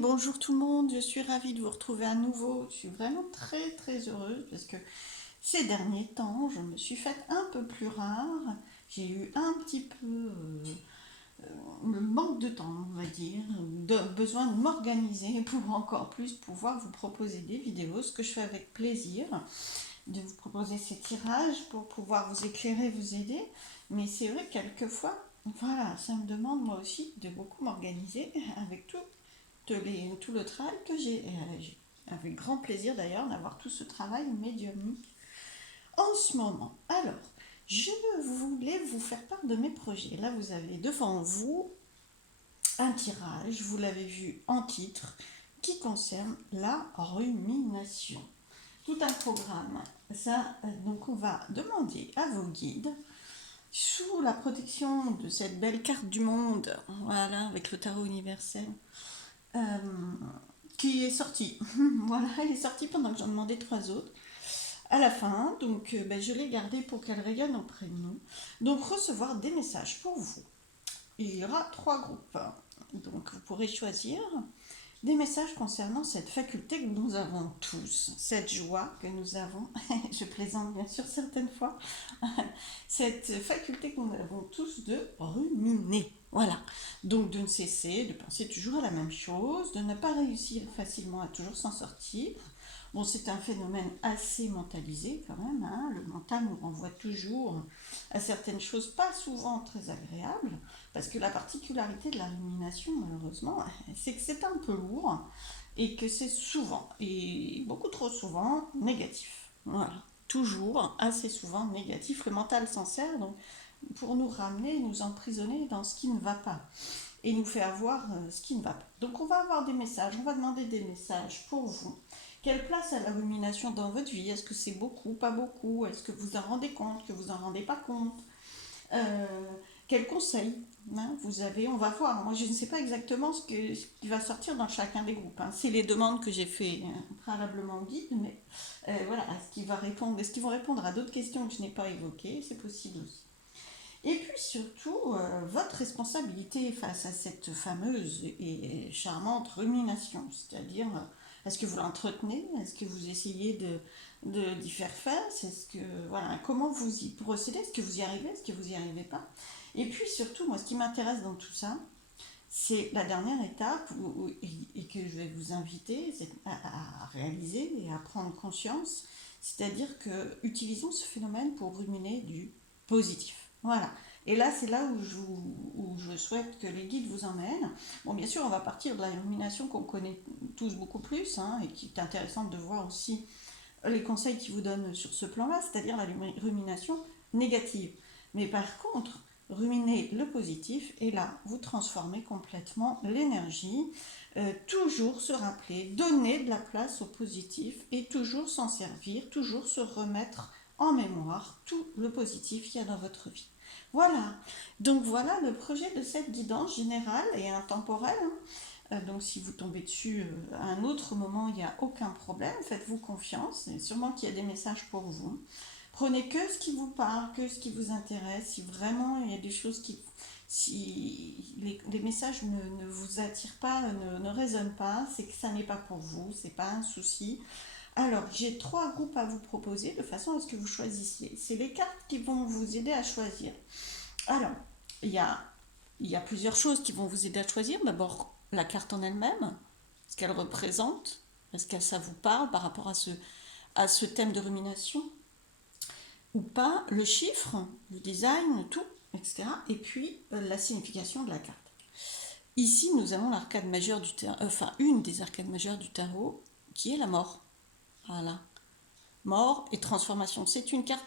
Bonjour tout le monde, je suis ravie de vous retrouver à nouveau. Je suis vraiment très très heureuse parce que ces derniers temps, je me suis faite un peu plus rare. J'ai eu un petit peu le manque de temps, on va dire, besoin de m'organiser pour encore plus pouvoir vous proposer des vidéos, ce que je fais avec plaisir, de vous proposer ces tirages pour pouvoir vous éclairer, vous aider. Mais c'est vrai que quelquefois, voilà, ça me demande moi aussi de beaucoup m'organiser avec tout le travail que j'ai avec grand plaisir d'ailleurs d'avoir tout ce travail médiumnique en ce moment. Alors, je voulais vous faire part de mes projets. Là, vous avez devant vous un tirage, vous l'avez vu en titre, qui concerne la rumination. Tout un programme. Ça, donc on va demander à vos guides, sous la protection de cette belle carte du monde, voilà, avec le tarot universel, euh, qui est sorti. Voilà, elle est sortie pendant que j'en demandais trois autres. À la fin, donc je l'ai gardée pour qu'elle rayonne auprès de nous. Donc recevoir des messages pour vous. Il y aura trois groupes. Donc vous pourrez choisir des messages concernant cette faculté que nous avons tous, cette joie que nous avons, je plaisante bien sûr certaines fois, cette faculté que nous avons tous de ruminer. Voilà, donc de ne cesser de penser toujours à la même chose, de ne pas réussir facilement à toujours s'en sortir. Bon, c'est un phénomène assez mentalisé quand même, hein. Le mental nous renvoie toujours à certaines choses pas souvent très agréables, parce que la particularité de la rumination, malheureusement, c'est que c'est un peu lourd et que c'est souvent, et beaucoup trop souvent, négatif. Voilà, toujours, assez souvent négatif. Le mental s'en sert donc pour nous ramener, nous emprisonner dans ce qui ne va pas et nous fait avoir ce qui ne va pas. Donc on va avoir des messages, on va demander des messages pour vous. Quelle place a la rumination dans votre vie? Est-ce que c'est beaucoup, pas beaucoup? Est-ce que vous en rendez compte, que vous en rendez pas compte? euh, Quels conseils vous avez? On va voir. Moi, je ne sais pas exactement ce qui va sortir dans chacun des groupes, hein. C'est les demandes que j'ai fait préalablement au guide, mais voilà, est-ce qu'ils vont répondre à d'autres questions que je n'ai pas évoquées? C'est possible aussi. Et puis surtout, votre responsabilité face à cette fameuse et charmante rumination, c'est-à-dire, est-ce que vous l'entretenez? Est-ce que vous essayez d'y faire face? Voilà, comment vous y procédez? Est-ce que vous y arrivez? Est-ce que vous y arrivez pas? Et puis surtout, moi, ce qui m'intéresse dans tout ça, c'est la dernière étape et que je vais vous inviter à réaliser et à prendre conscience, c'est-à-dire que utilisons ce phénomène pour ruminer du positif. Voilà. Et là, c'est là où je souhaite que les guides vous emmènent. Bon, bien sûr, on va partir de la rumination qu'on connaît tous beaucoup plus, hein, et qui est intéressante de voir aussi les conseils qu'ils vous donnent sur ce plan-là, c'est-à-dire la rumination négative. Mais par contre, ruminer le positif, et là, vous transformez complètement l'énergie. Toujours se rappeler, donner de la place au positif et toujours s'en servir, toujours se remettre en mémoire tout le positif qu'il y a dans votre vie. Voilà, donc voilà le projet de cette guidance générale et intemporelle, hein. Donc si vous tombez dessus à un autre moment, il n'y a aucun problème, faites-vous confiance, et sûrement qu'il y a des messages pour vous. Prenez que ce qui vous parle, que ce qui vous intéresse. Si vraiment il y a des choses qui... Si les messages ne vous attirent pas, ne résonnent pas, c'est que ça n'est pas pour vous, c'est pas un souci. Alors, j'ai trois groupes à vous proposer de façon à ce que vous choisissiez. C'est les cartes qui vont vous aider à choisir. Alors, il y a, il y a plusieurs choses qui vont vous aider à choisir. D'abord, la carte en elle-même, ce qu'elle représente, est-ce que ça vous parle par rapport à ce thème de rumination ou pas, le chiffre, le design, tout, etc. Et puis la signification de la carte. Ici, nous avons l'arcade majeure du tarot, enfin une des arcades majeures du tarot, qui est la mort. Voilà. Mort et transformation. C'est une carte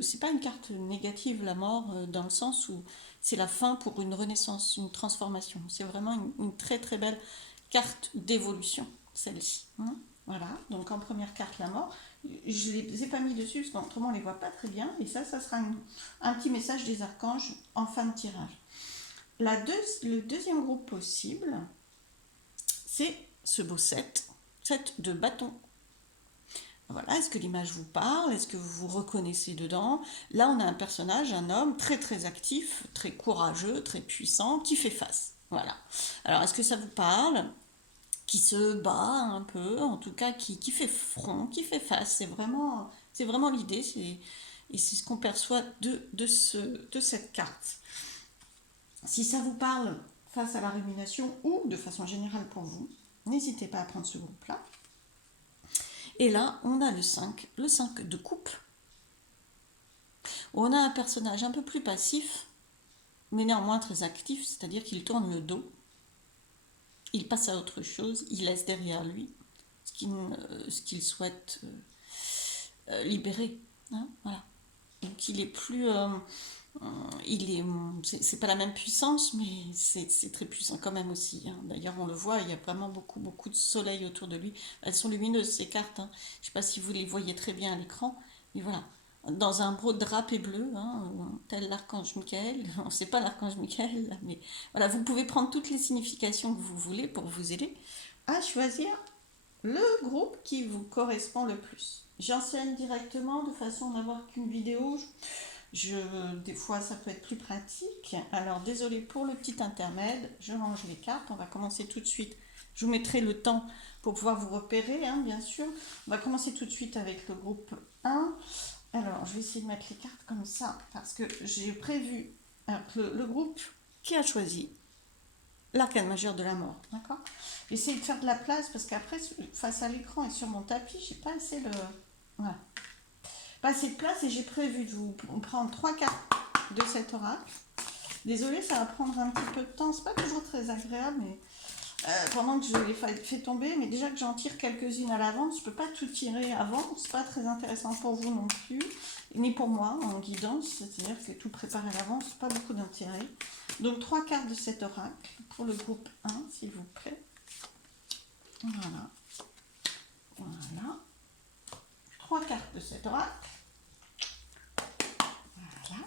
c'est pas une carte négative, la mort, dans le sens où c'est la fin pour une renaissance, une transformation. C'est vraiment une très très belle carte d'évolution, celle-ci, hein. Voilà, donc en première carte, la mort. Je ne les ai pas mis dessus parce qu'autrement on ne les voit pas très bien. Et ça sera un petit message des archanges en fin de tirage. Le deuxième groupe possible, c'est ce beau set de bâtons. Voilà, est-ce que l'image vous parle? Est-ce que vous vous reconnaissez dedans? Là, on a un personnage, un homme très très actif, très courageux, très puissant, qui fait face. Voilà. Alors, est-ce que ça vous parle? qui se bat un peu, en tout cas qui fait front, qui fait face. C'est vraiment l'idée, et c'est ce qu'on perçoit de cette carte. Si ça vous parle face à la rumination ou de façon générale pour vous, n'hésitez pas à prendre ce groupe-là. Et là, on a le 5 de coupe. On a un personnage un peu plus passif, mais néanmoins très actif, c'est-à-dire qu'il tourne le dos, il passe à autre chose, il laisse derrière lui ce qu'il souhaite libérer. Hein, voilà. Donc il est plus... c'est pas la même puissance, mais c'est très puissant quand même aussi. Hein. D'ailleurs, on le voit, il y a vraiment beaucoup de soleil autour de lui. Elles sont lumineuses, ces cartes. Hein. Je sais pas si vous les voyez très bien à l'écran, mais voilà. Dans un beau drapé bleu, hein, tel l'archange Michael. C'est pas l'archange Michael, mais voilà, vous pouvez prendre toutes les significations que vous voulez pour vous aider à choisir le groupe qui vous correspond le plus. J'enseigne directement de façon à n'avoir qu'une vidéo. Des fois, ça peut être plus pratique. Alors, désolé pour le petit intermède. Je range les cartes. On va commencer tout de suite. Je vous mettrai le temps pour pouvoir vous repérer, hein, bien sûr. On va commencer tout de suite avec le groupe 1. Alors, je vais essayer de mettre les cartes comme ça parce que j'ai prévu le groupe qui a choisi l'arcane majeur de la mort. D'accord ? Essayez de faire de la place parce qu'après, face à l'écran et sur mon tapis, j'ai pas assez le... Voilà. Pas assez de place et j'ai prévu de vous prendre 3 cartes de cet oracle. Désolée, ça va prendre un petit peu de temps. C'est pas toujours très agréable, mais pendant que je les fais tomber, mais déjà que j'en tire quelques-unes à l'avance, je peux pas tout tirer avant. C'est pas très intéressant pour vous non plus, ni pour moi en guidance. C'est-à-dire que tout préparer à l'avance, pas beaucoup d'intérêt. Donc 3 cartes de cet oracle pour le groupe 1, s'il vous plaît. Voilà. Voilà. 3 cartes de cet oracle. Voilà.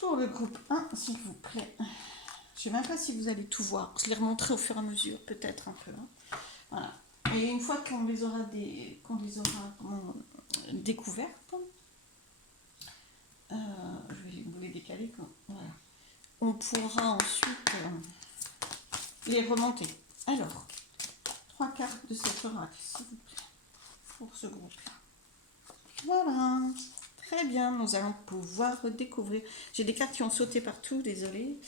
Pour le groupe 1, s'il vous plaît. Je ne sais même pas si vous allez tout voir. Je les remonterai au fur et à mesure, peut-être un peu. Hein. Voilà. Et une fois qu'on les aura, découvertes, je vais vous les décaler. Voilà. On pourra ensuite les remonter. Alors, 3 cartes de cet oracle, s'il vous plaît, pour ce groupe-là. Voilà. Très bien, nous allons pouvoir découvrir. J'ai des cartes qui ont sauté partout, désolé.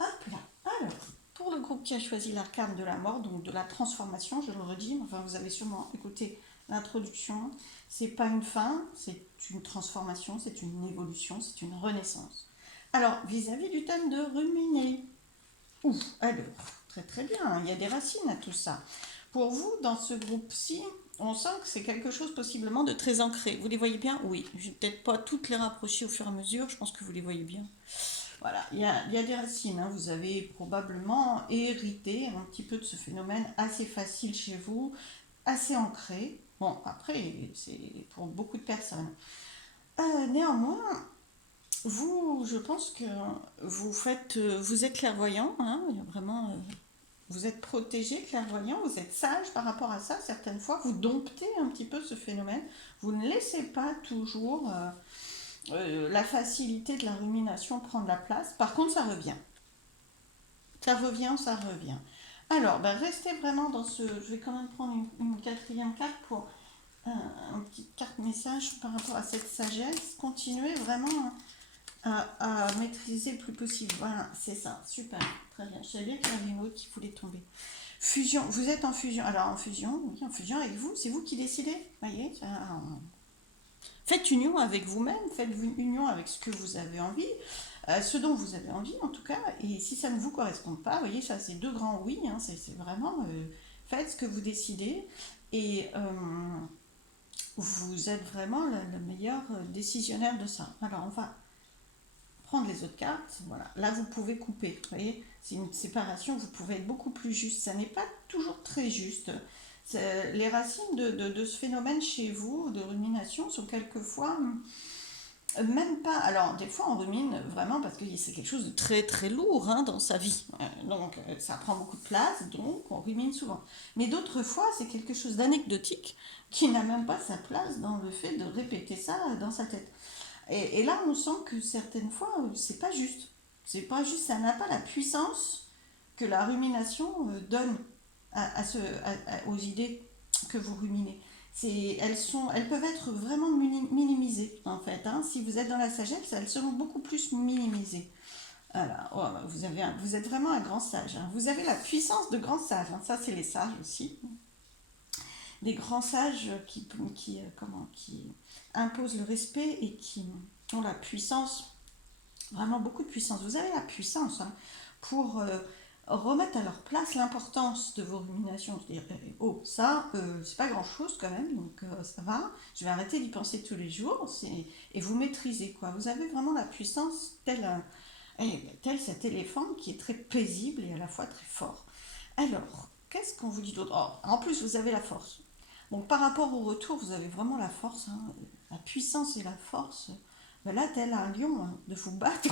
Hop là. Alors, pour le groupe qui a choisi l'arcane de la mort, donc de la transformation, je le redis, enfin vous avez sûrement écouté l'introduction, c'est pas une fin, c'est une transformation, c'est une évolution, c'est une renaissance. Alors, vis-à-vis du thème de ruminer, alors, très bien, il y a des racines à tout ça. Pour vous, dans ce groupe-ci, on sent que c'est quelque chose possiblement de très ancré. Vous les voyez bien? Oui, je vais peut-être pas toutes les rapprocher au fur et à mesure, je pense que vous les voyez bien. Voilà, il y a des racines, hein. Vous avez probablement hérité un petit peu de ce phénomène assez facile chez vous, assez ancré. Bon, après, c'est pour beaucoup de personnes. Néanmoins, vous, je pense que vous êtes clairvoyant, hein, il y a vraiment, vous êtes protégé, clairvoyant, vous êtes sage par rapport à ça. Certaines fois, vous domptez un petit peu ce phénomène. Vous ne laissez pas toujours la facilité de la rumination prendre la place. Par contre, ça revient. Ça revient, ça revient. Alors, ben, restez vraiment dans ce... Je vais quand même prendre une quatrième carte pour une petite carte message par rapport à cette sagesse. Continuez vraiment à maîtriser le plus possible. Voilà, c'est ça. Super. Très bien. Je savais bien qu'il y avait une autre qui voulait tomber. Fusion. Vous êtes en fusion. Alors, en fusion, oui, en fusion avec vous. C'est vous qui décidez. Voyez, faites union avec vous-même. Faites union avec ce que vous avez envie. Ce dont vous avez envie en tout cas, et si ça ne vous correspond pas, vous voyez, ça c'est deux grands oui, hein, c'est vraiment faites ce que vous décidez, et vous êtes vraiment le meilleur décisionnaire de ça. Alors on va prendre les autres cartes, voilà, là vous pouvez couper, vous voyez, c'est une séparation, vous pouvez être beaucoup plus juste, ça n'est pas toujours très juste. Les racines de ce phénomène chez vous, de rumination, sont quelquefois... Même pas. Alors, des fois, on rumine vraiment parce que c'est quelque chose de très très lourd hein, dans sa vie. Donc, ça prend beaucoup de place, donc on rumine souvent. Mais d'autres fois, c'est quelque chose d'anecdotique qui n'a même pas sa place dans le fait de répéter ça dans sa tête. Et là, on sent que certaines fois, c'est pas juste. C'est pas juste, ça n'a pas la puissance que la rumination donne aux idées que vous ruminez. Elles peuvent être vraiment minimisées en fait. Hein. Si vous êtes dans la sagesse, elles seront beaucoup plus minimisées. Voilà. Oh, vous êtes vraiment un grand sage. Hein. Vous avez la puissance de grand sage. Hein. Ça, c'est les sages aussi. Des grands sages qui imposent le respect et qui ont la puissance, vraiment beaucoup de puissance. Vous avez la puissance hein, pour remettre à leur place l'importance de vos ruminations. C'est-à-dire, oh, ça, c'est pas grand-chose quand même, donc ça va. Je vais arrêter d'y penser tous les jours. Et vous maîtrisez, quoi. Vous avez vraiment la puissance tel cet éléphant qui est très paisible et à la fois très fort. Alors, qu'est-ce qu'on vous dit d'autre? Oh, en plus, vous avez la force. Donc, par rapport au retour, vous avez vraiment la force, hein, la puissance et la force. Ben là, tel un lion, hein, de vous battre,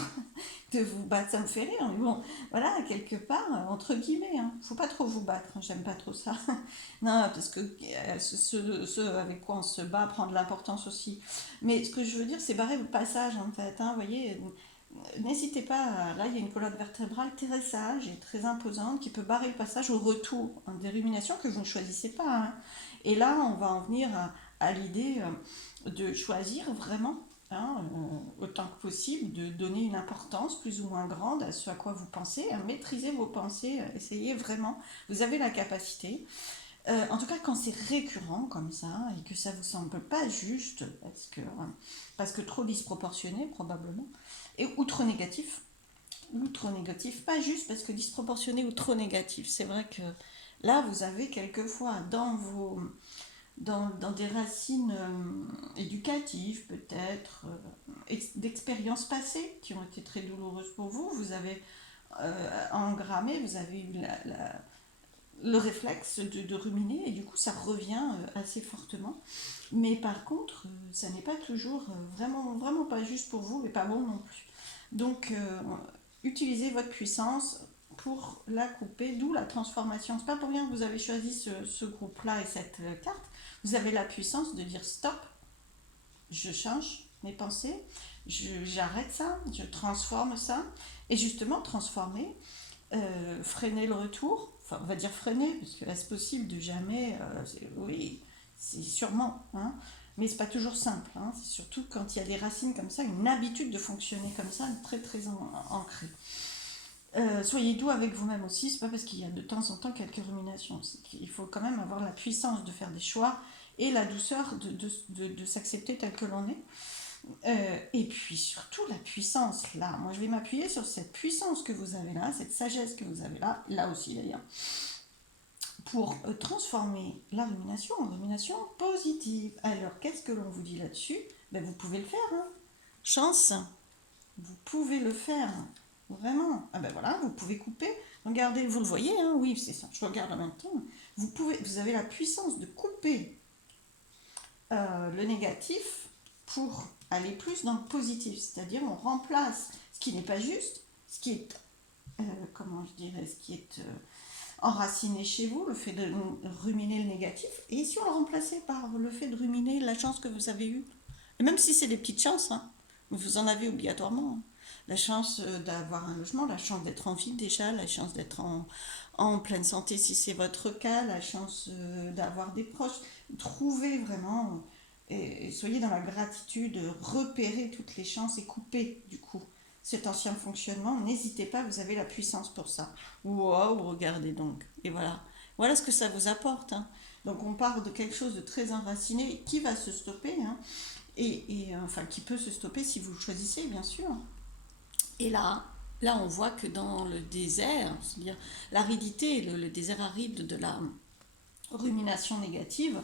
ça me fait rire. Mais bon, voilà, quelque part, entre guillemets, hein, faut pas trop vous battre, hein, j'aime pas trop ça. Non, parce que ce avec quoi on se bat prend de l'importance aussi. Mais ce que je veux dire, c'est barrer le passage, en fait. Hein, vous voyez, n'hésitez pas, là il y a une colonne vertébrale très sage et très imposante qui peut barrer le passage au retour hein, des ruminations que vous ne choisissez pas. Hein. Et là, on va en venir à l'idée de choisir vraiment, hein, autant que possible, de donner une importance plus ou moins grande à ce à quoi vous pensez, à maîtriser vos pensées, essayez vraiment, vous avez la capacité. En tout cas, quand c'est récurrent comme ça et que ça vous semble pas juste, parce que trop disproportionné probablement, et ou trop négatif, pas juste parce que disproportionné ou trop négatif. C'est vrai que là, vous avez quelquefois dans des racines éducatives peut-être, d'expériences passées qui ont été très douloureuses pour vous. Vous avez engrammé, vous avez eu le réflexe de ruminer et du coup ça revient assez fortement. Mais par contre, ça n'est pas toujours vraiment, vraiment pas juste pour vous, mais pas bon non plus. Donc, utilisez votre puissance pour la couper, d'où la transformation. C'est pas pour rien que vous avez choisi ce groupe-là et cette carte. Vous avez la puissance de dire stop, je change mes pensées, j'arrête ça, je transforme ça. Et justement, transformer, freiner le retour, enfin on va dire freiner, parce que est-ce possible de jamais, oui, c'est sûrement, hein, mais c'est pas toujours simple, hein, c'est surtout quand il y a des racines comme ça, une habitude de fonctionner comme ça, très très ancrée. Soyez doux avec vous-même aussi, c'est pas parce qu'il y a de temps en temps quelques ruminations, c'est qu'il faut quand même avoir la puissance de faire des choix et la douceur de s'accepter tel que l'on est. Et puis surtout la puissance, là, moi je vais m'appuyer sur cette puissance que vous avez là, cette sagesse que vous avez là, là aussi d'ailleurs, pour transformer la rumination en rumination positive. Alors qu'est-ce que l'on vous dit là-dessus? Ben, vous pouvez le faire, hein. Chance, vous pouvez le faire, vraiment. Ah ben voilà, vous pouvez couper. Regardez, vous le voyez, hein, oui, c'est ça, je regarde en même temps. Vous avez la puissance de couper le négatif pour aller plus dans le positif, c'est-à-dire on remplace ce qui n'est pas juste, ce qui est, comment je dirais, ce qui est enraciné chez vous, le fait de ruminer le négatif, et si on le remplaçait par le fait de ruminer la chance que vous avez eue, et même si c'est des petites chances, hein, vous en avez obligatoirement, hein. La chance d'avoir un logement, la chance d'être en vie déjà, la chance d'être en pleine santé si c'est votre cas, la chance d'avoir des proches. Trouvez vraiment et soyez dans la gratitude, repérez toutes les chances et coupez du coup cet ancien fonctionnement. N'hésitez pas, vous avez la puissance pour ça. Wow, regardez donc. Et voilà. Voilà ce que ça vous apporte. Hein. Donc on part de quelque chose de très enraciné qui va se stopper. Hein, enfin qui peut se stopper si vous le choisissez, bien sûr. Et là, on voit que dans le désert, c'est-à-dire l'aridité, le désert aride de la rumination négative,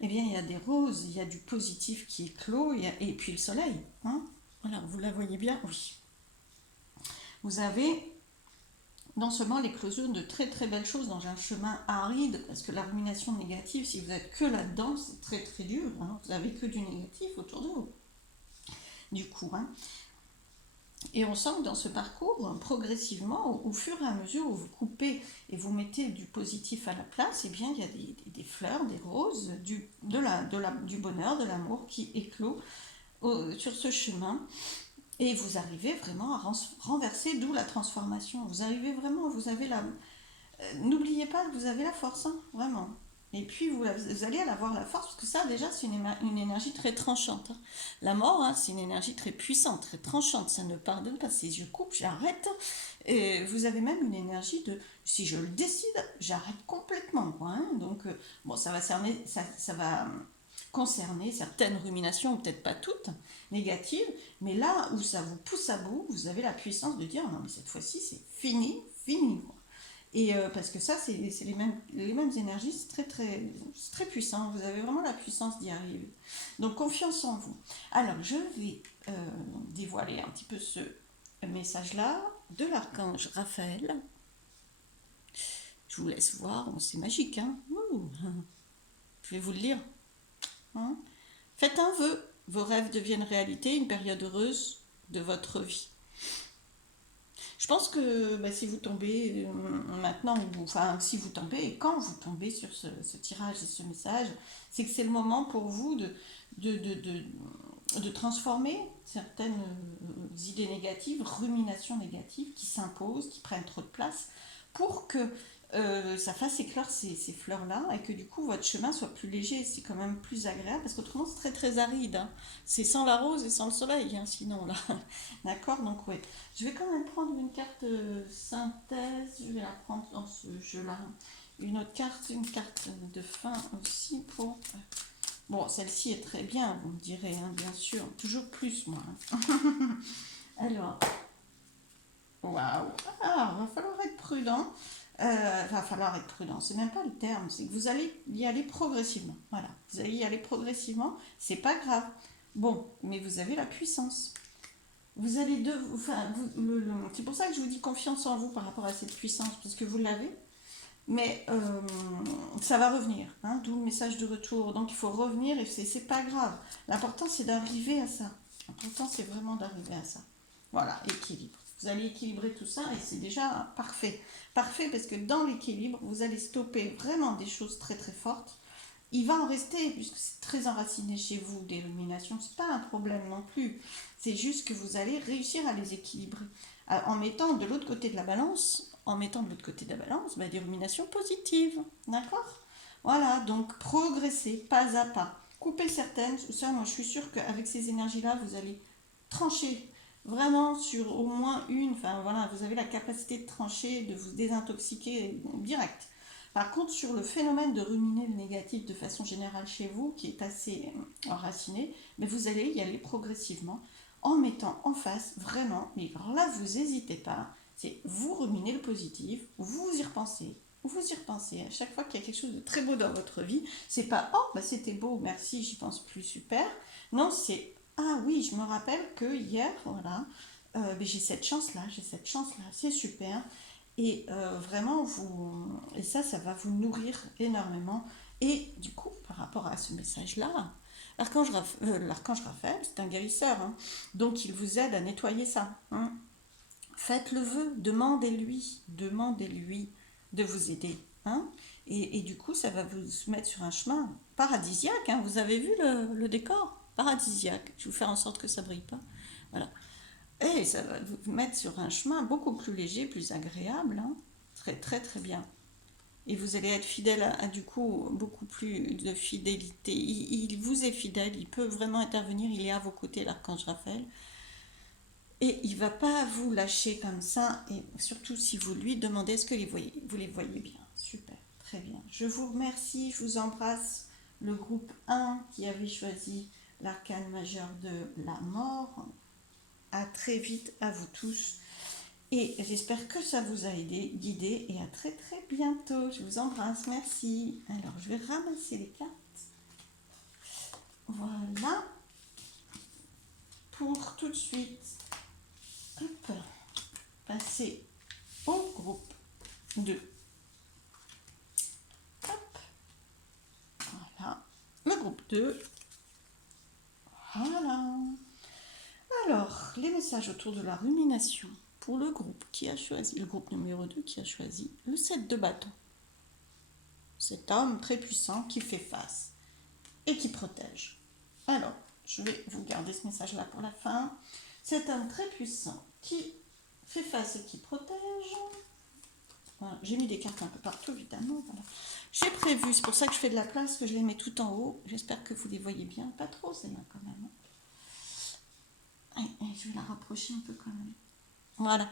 eh bien, il y a des roses, il y a du positif qui éclot, et puis le soleil. Hein, voilà, vous la voyez bien, oui. Vous avez non seulement l'éclosion de très très belles choses dans un chemin aride, parce que la rumination négative, si vous êtes que là-dedans, c'est très très dur. Hein, vous n'avez que du négatif autour de vous. Du coup, hein. Et on sent que dans ce parcours, progressivement, au fur et à mesure où vous coupez et vous mettez du positif à la place, eh bien, il y a des fleurs, des roses, du bonheur, de l'amour qui éclot sur ce chemin. Et vous arrivez vraiment à renverser, d'où la transformation. Vous arrivez vraiment, vous avez la... N'oubliez pas que vous avez la force, hein, vraiment. Et puis vous allez avoir la force, parce que ça déjà c'est une énergie très tranchante, hein. La mort, hein, c'est une énergie très puissante, très tranchante, ça ne pardonne pas, ses yeux coupent, j'arrête. Et vous avez même une énergie de, si je le décide, j'arrête complètement, quoi, hein. Donc, bon, ça va concerner certaines ruminations, peut-être pas toutes, négatives, mais là où ça vous pousse à bout, vous avez la puissance de dire, non mais cette fois-ci c'est fini, fini, quoi. Et parce que ça, c'est les mêmes énergies, c'est très puissant. Vous avez vraiment la puissance d'y arriver. Donc confiance en vous. Alors je vais dévoiler un petit peu ce message-là de l'archange Raphaël. Je vous laisse voir, bon, c'est magique, hein. Ouh. Je vais vous le lire, hein. Faites un vœu, vos rêves deviennent réalité, une période heureuse de votre vie. Je pense que bah, si vous tombez maintenant, enfin si vous tombez et quand vous tombez sur ce tirage et ce message, c'est que c'est le moment pour vous de, de, de, de transformer certaines idées négatives, ruminations négatives qui s'imposent, qui prennent trop de place, pour que ça fasse éclore ces fleurs-là et que du coup votre chemin soit plus léger, c'est quand même plus agréable parce qu'autrement c'est très très aride, hein. C'est sans la rose et sans le soleil, hein, sinon là. D'accord, donc oui. Je vais quand même prendre une carte synthèse, je vais la prendre dans ce jeu-là. Une autre carte, une carte de fin aussi pour... Bon, celle-ci est très bien, vous me direz, hein, bien sûr. Toujours plus, moi, hein. Alors, waouh. Ah, va falloir être prudent. Va falloir être prudent, c'est même pas le terme, c'est que vous allez y aller progressivement. Voilà, vous allez y aller progressivement, c'est pas grave. Bon, mais vous avez la puissance. Vous allez enfin, c'est pour ça que je vous dis confiance en vous par rapport à cette puissance, parce que vous l'avez, mais ça va revenir, hein, d'où le message de retour. Donc il faut revenir et c'est pas grave. L'important c'est d'arriver à ça. L'important c'est vraiment d'arriver à ça. Voilà, équilibre. Vous allez équilibrer tout ça et c'est déjà parfait. Parfait parce que dans l'équilibre, vous allez stopper vraiment des choses très très fortes. Il va en rester, puisque c'est très enraciné chez vous, des ruminations, c'est pas un problème non plus. C'est juste que vous allez réussir à les équilibrer. En mettant de l'autre côté de la balance, bah, des ruminations positives. D'accord. Voilà, donc progresser pas à pas. Couper certaines, ça, moi je suis sûre qu'avec ces énergies-là, vous allez trancher vraiment sur au moins une. Enfin voilà, vous avez la capacité de trancher, de vous désintoxiquer direct. Par contre, sur le phénomène de ruminer le négatif de façon générale chez vous, qui est assez enraciné, mais vous allez y aller progressivement en mettant en face vraiment, mais alors là, vous n'hésitez pas, c'est vous ruminez le positif, vous y repensez. Vous y repensez à chaque fois qu'il y a quelque chose de très beau dans votre vie. C'est pas oh bah c'était beau, merci, j'y pense plus, super. Non, c'est ah oui, je me rappelle que hier, voilà, j'ai cette chance là, c'est super. Et vraiment, et ça va vous nourrir énormément. Et du coup, par rapport à ce message-là, l'archange Raphaël, c'est un guérisseur, hein. Donc il vous aide à nettoyer ça, hein. Faites le vœu, demandez-lui de vous aider, hein. Et du coup, ça va vous mettre sur un chemin paradisiaque, hein. Vous avez vu le décor paradisiaque. Je vais vous faire en sorte que ça brille pas. Voilà. Et ça va vous mettre sur un chemin beaucoup plus léger, plus agréable, hein. Très très très bien. Et vous allez être fidèle du coup beaucoup plus de fidélité. Il vous est fidèle, il peut vraiment intervenir, il est à vos côtés, l'archange Raphaël. Et il ne va pas vous lâcher comme ça, et surtout si vous lui demandez est-ce que vous les voyez bien. Super, très bien. Je vous remercie, je vous embrasse. Le groupe 1 qui avait choisi l'arcane majeur de la mort. À très vite à vous tous. Et j'espère que ça vous a guidé et à très très bientôt. Je vous embrasse, merci. Alors je vais ramasser les cartes. Voilà. Pour tout de suite, hop, passer au groupe 2. Hop, voilà. Le groupe 2. Voilà. Alors, les messages autour de la rumination pour le groupe qui a choisi, le groupe numéro 2 qui a choisi le 7 de bâton. Cet homme très puissant qui fait face et qui protège. Alors, je vais vous garder ce message-là pour la fin. Cet homme très puissant qui fait face et qui protège. Voilà, j'ai mis des cartes un peu partout, évidemment. Voilà. J'ai prévu, c'est pour ça que je fais de la place, que je les mets tout en haut. J'espère que vous les voyez bien. Pas trop, celle-là, quand même. Et je vais la rapprocher un peu quand même. Voilà.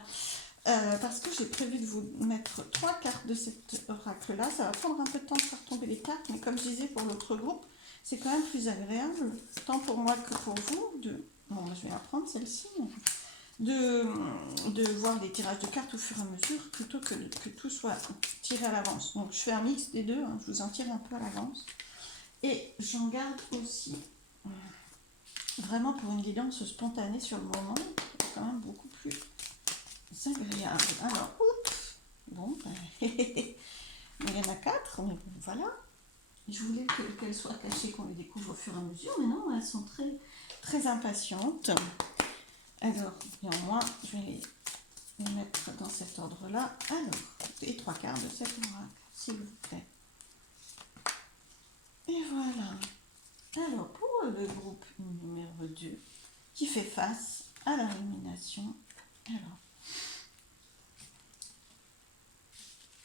Parce que j'ai prévu de vous mettre 3 cartes de cet oracle-là. Ça va prendre un peu de temps de faire tomber les cartes, mais comme je disais pour l'autre groupe, c'est quand même plus agréable, tant pour moi que pour vous. Bon, je vais la prendre celle-ci. De voir les tirages de cartes au fur et à mesure, plutôt que tout soit tiré à l'avance. Donc je fais un mix des deux, je vous en tire un peu à l'avance. Et j'en garde aussi, vraiment pour une guidance spontanée sur le moment, c'est quand même beaucoup plus agréable. Alors, oups, bon, il y en a 4, mais bon, voilà. Je voulais qu'elles soient cachées, qu'on les découvre au fur et à mesure, mais non, elles sont très, très impatientes. Alors, néanmoins, je vais les mettre dans cet ordre-là. Alors, les 3 quarts de cet oracle, s'il vous plaît. Et voilà. Alors, pour le groupe numéro 2, qui fait face à la rumination, alors,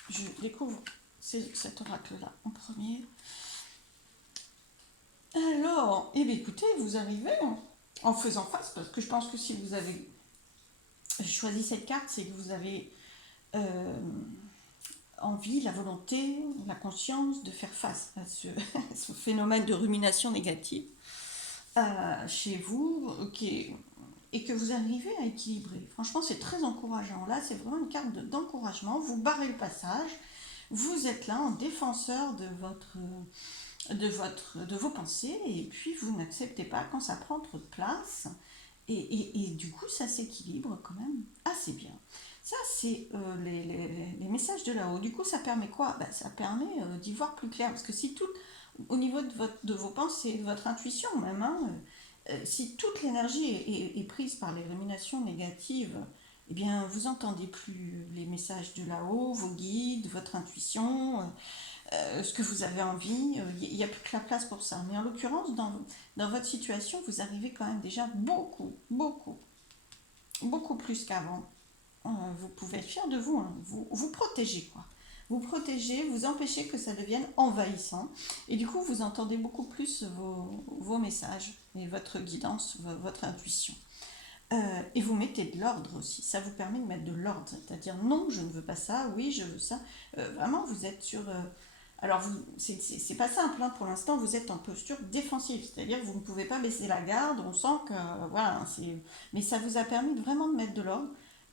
je découvre cet oracle-là en premier. Alors, eh bien, écoutez, vous arrivez en faisant face, parce que je pense que si vous avez choisi cette carte, c'est que vous avez envie, la volonté, la conscience de faire face à ce phénomène de rumination négative chez vous, et que vous arrivez à équilibrer. Franchement, c'est très encourageant. Là, c'est vraiment une carte d'encouragement. Vous barrez le passage. Vous êtes là en défenseur de vos pensées, et puis vous n'acceptez pas quand ça prend trop de place. Et du coup, ça s'équilibre quand même assez bien. Ça, c'est les messages de là-haut. Du coup, ça permet quoi? Ça permet d'y voir plus clair. Parce que si tout, au niveau de vos pensées, de votre intuition même, si toute l'énergie est prise par les ruminations négatives, eh bien, vous entendez plus les messages de là-haut, vos guides, votre intuition, ce que vous avez envie. Il n'y a plus que la place pour ça. Mais en l'occurrence, dans votre situation, vous arrivez quand même déjà beaucoup, beaucoup, beaucoup plus qu'avant. Vous pouvez être fier de vous, hein. Vous protégez, quoi. Vous protégez, vous empêchez que ça devienne envahissant. Et du coup, vous entendez beaucoup plus vos messages et votre guidance, votre intuition. Et vous mettez de l'ordre aussi. Ça vous permet de mettre de l'ordre. C'est-à-dire, non, je ne veux pas ça, oui, je veux ça. Vraiment, vous êtes sur... alors, c'est pas simple, hein, pour l'instant, vous êtes en posture défensive. C'est-à-dire que vous ne pouvez pas baisser la garde. On sent que... voilà, mais ça vous a permis vraiment de mettre de l'ordre.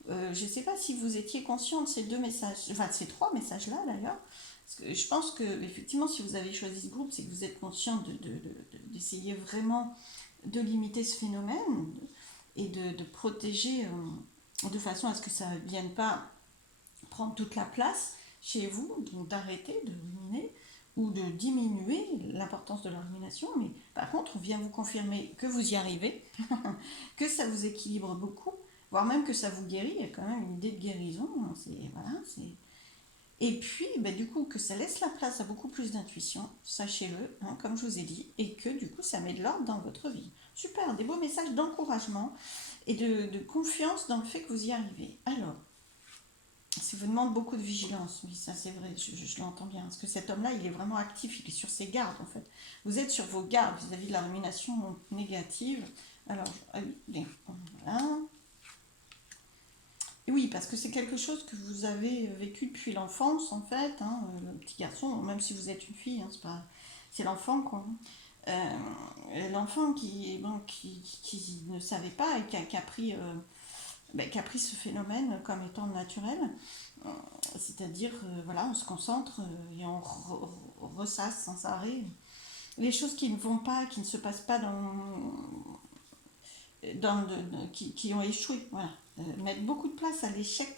Je ne sais pas si vous étiez conscient de ces 2 messages, enfin de ces 3 messages-là d'ailleurs. Parce que je pense que effectivement, si vous avez choisi ce groupe, c'est que vous êtes conscient d'essayer vraiment de limiter ce phénomène et de protéger de façon à ce que ça ne vienne pas prendre toute la place chez vous, donc d'arrêter de ruminer ou de diminuer l'importance de la rumination. Mais par contre, on vient vous confirmer que vous y arrivez, que ça vous équilibre beaucoup, voire même que ça vous guérit. Il y a quand même une idée de guérison. Et puis, du coup, que ça laisse la place à beaucoup plus d'intuition, sachez-le, hein, comme je vous ai dit, et que du coup, ça met de l'ordre dans votre vie. Super, des beaux messages d'encouragement et de confiance dans le fait que vous y arrivez. Alors, ça vous demande beaucoup de vigilance, oui, ça c'est vrai, je l'entends bien, parce que cet homme-là, il est vraiment actif, il est sur ses gardes en fait. Vous êtes sur vos gardes vis-à-vis de la rumination négative. Alors, voilà. Et oui, parce que c'est quelque chose que vous avez vécu depuis l'enfance en fait, hein, le petit garçon, même si vous êtes une fille, hein, c'est l'enfant quoi. L'enfant qui ne savait pas et qui a pris ce phénomène comme étant naturel, c'est-à-dire, voilà, on se concentre et on ressasse sans arrêt les choses qui ne vont pas, qui ne se passent pas qui ont échoué, voilà. Mettre beaucoup de place à l'échec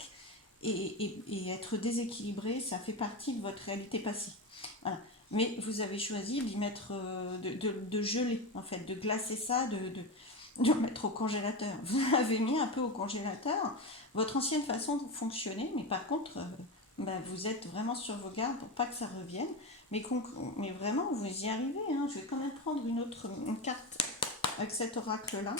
et être déséquilibré, ça fait partie de votre réalité passée. Voilà. Mais vous avez choisi d'y mettre, de geler, en fait, de glacer ça, de le mettre au congélateur. Vous l'avez mis un peu au congélateur, votre ancienne façon de fonctionner, mais par contre, vous êtes vraiment sur vos gardes pour pas que ça revienne. Mais vraiment, vous y arrivez. Hein. Je vais quand même prendre une carte avec cet oracle-là.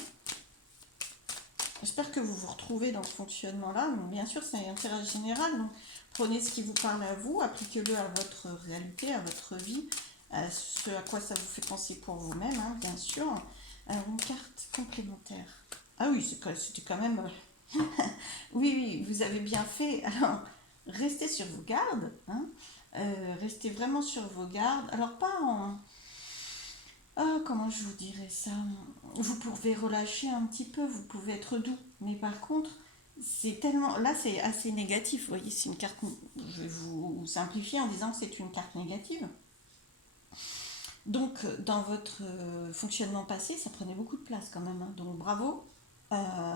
J'espère que vous vous retrouvez dans ce fonctionnement-là. Mais bien sûr, c'est un tirage général. Donc, prenez ce qui vous parle à vous, appliquez-le à votre réalité, à votre vie, à ce à quoi ça vous fait penser pour vous-même, hein, bien sûr. Alors, une carte complémentaire. Ah oui, c'était quand même... Oui, oui, vous avez bien fait. Alors, restez sur vos gardes, hein. Restez vraiment sur vos gardes. Alors, pas en... Ah, comment je vous dirais ça? Vous pouvez relâcher un petit peu, vous pouvez être doux. Mais par contre, c'est tellement... Là, c'est assez négatif. Vous voyez, c'est une carte... Je vais vous simplifier en disant que c'est une carte négative. Donc, dans votre fonctionnement passé, ça prenait beaucoup de place quand même, hein. Donc, bravo. Euh,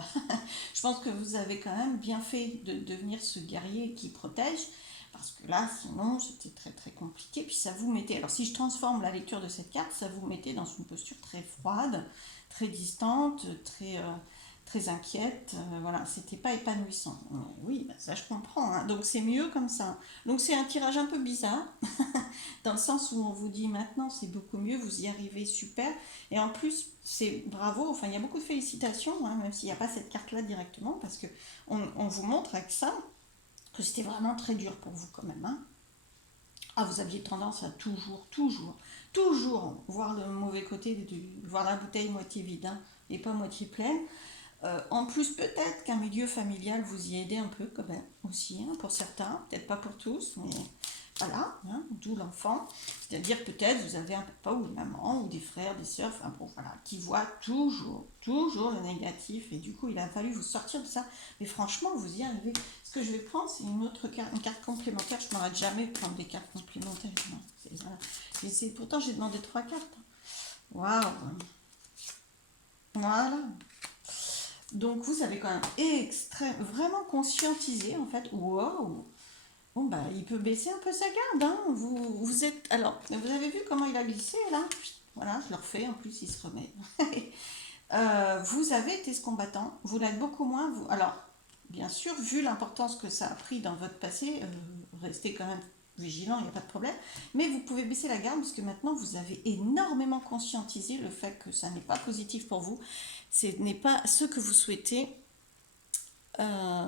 je pense que vous avez quand même bien fait de devenir ce guerrier qui protège, parce que là, sinon, c'était très très compliqué. Puis ça vous mettait, alors si je transforme la lecture de cette carte, ça vous mettait dans une posture très froide, très distante, très inquiète. Voilà, c'était pas épanouissant. Oui, bah, ça je comprends, hein. Donc c'est mieux comme ça. Donc c'est un tirage un peu bizarre, dans le sens où on vous dit maintenant c'est beaucoup mieux, vous y arrivez super. Et en plus, c'est bravo, enfin il y a beaucoup de félicitations, hein, même s'il n'y a pas cette carte-là directement, parce que on vous montre avec ça que c'était vraiment très dur pour vous quand même, hein. Ah, vous aviez tendance à toujours voir le mauvais côté, voir la bouteille moitié vide, hein, et pas moitié pleine. En plus, peut-être qu'un milieu familial vous y aidait un peu, quand même, aussi, hein, pour certains, peut-être pas pour tous, mais voilà, hein, d'où l'enfant. C'est-à-dire, peut-être, vous avez un papa ou une maman, ou des frères, des sœurs, enfin bon, voilà, qui voient toujours le négatif, et du coup, il a fallu vous sortir de ça. Mais franchement, vous y arrivez. Ce que je vais prendre, c'est une autre carte, une carte complémentaire. Je ne m'arrête jamais de prendre des cartes complémentaires. Non, voilà. Pourtant, j'ai demandé 3 cartes. Waouh! Voilà. Donc vous avez quand même vraiment conscientisé en fait. Waouh! Bon bah il peut baisser un peu sa garde, hein. Vous êtes. Alors, vous avez vu comment il a glissé là? Voilà, je le refais, en plus il se remet. Vous avez été ce combattant, vous l'êtes beaucoup moins. Alors, bien sûr, vu l'importance que ça a pris dans votre passé, restez quand même vigilant, il n'y a pas de problème. Mais vous pouvez baisser la garde parce que maintenant vous avez énormément conscientisé le fait que ça n'est pas positif pour vous. Ce n'est pas ce que vous souhaitez, euh,